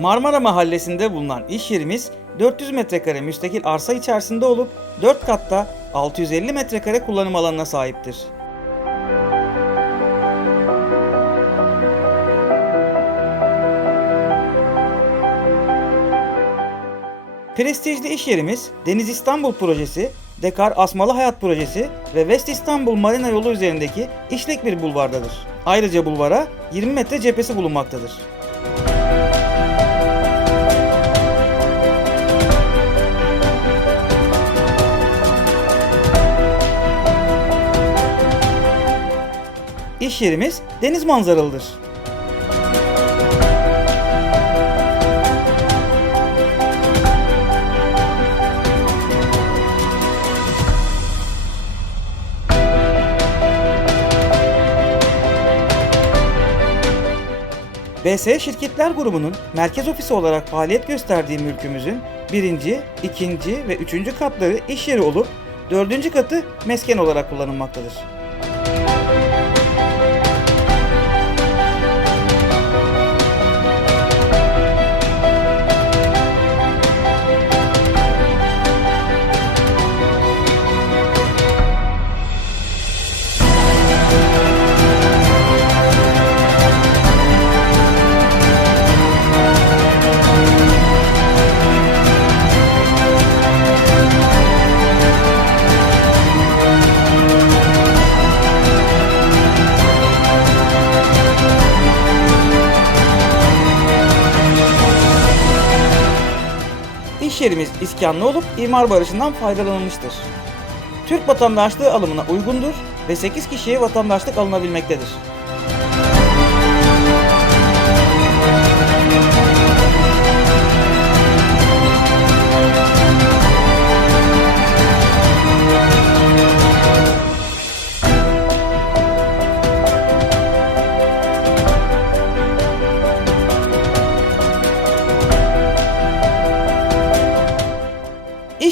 Marmara Mahallesi'nde bulunan iş yerimiz 400 metrekare müstakil arsa içerisinde olup 4 katta 650 metrekare kullanım alanına sahiptir. Prestijli iş yerimiz Deniz İstanbul Projesi, Dekar Asmalı Hayat Projesi ve West İstanbul Marina yolu üzerindeki işlek bir bulvardadır. Ayrıca bulvara 20 metre cephesi bulunmaktadır. İş yerimiz deniz manzaralıdır. BS Şirketler Grubu'nun merkez ofisi olarak faaliyet gösterdiği mülkümüzün birinci, ikinci ve üçüncü katları iş yeri olup dördüncü katı mesken olarak kullanılmaktadır. İş yerimiz iskanlı olup imar barışından faydalanılmıştır. Türk vatandaşlığı alımına uygundur ve 8 kişiye vatandaşlık alınabilmektedir.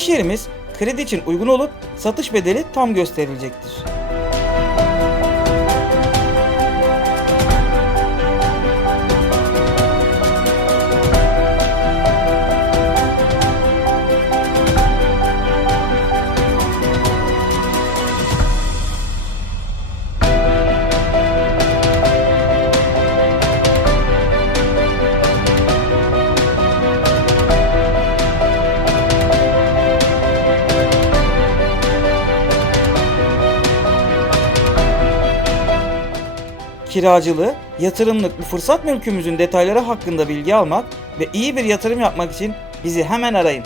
Yerimiz kredi için uygun olup satış bedeli tam gösterilecektir. Kiracılığı, yatırımlık bu fırsat mülkümüzün detayları hakkında bilgi almak ve iyi bir yatırım yapmak için bizi hemen arayın.